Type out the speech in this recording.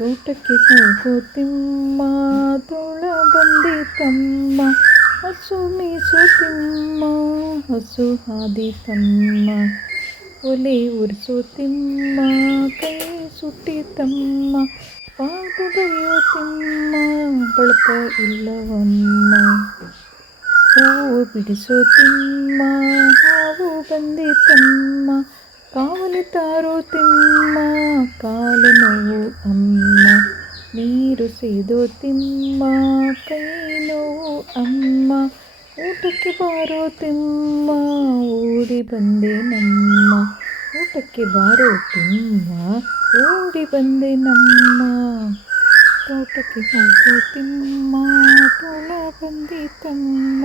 ತೋಟಕ್ಕೆ ಹೋಗೋ ತಿಮ್ಮ ತೋಳ ಬಂದಿತಮ್ಮ, ಹಸು ಮೀಸು ತಿಮ್ಮ ಹಸು ಹಾದಿತಮ್ಮ, ಒಲೆ ಉರಿಸೋ ತಿಮ್ಮ ಕೈ ಸುಟ್ಟಿತಮ್ಮ, ಪಾದ ಬರೆಯೋ ತಿಮ್ಮ ಬಳಪ ಇಲ್ಲವಮ್ಮ, ಹೂವು ಬಿಡಿಸೋ ತಿಮ್ಮ ಹಾವು ಬಂದಿತಮ್ಮ, ಕಾವಲಿ ತಾರೋ ತಿಮ್ಮ ಕಾಲು ನೋವು ಅಮ್ಮ, ನೀರು ಸೇದೋ ತಿಮ್ಮ ಕೈ ನೋವು ಅಮ್ಮ, ಊಟಕ್ಕೆ ಬಾರೋ ತಿಮ್ಮ ಓಡಿ ಬಂದೆ ನಮ್ಮ, ಊಟಕ್ಕೆ ಬಾರೋ ತಿಮ್ಮ ಓಡಿ ಬಂದೆ ನಮ್ಮ, ತೋಟಕ್ಕೆ ಹೋಗೋ ತಿಮ್ಮ ತೋಳ ಬಂದಿತಮ್ಮ.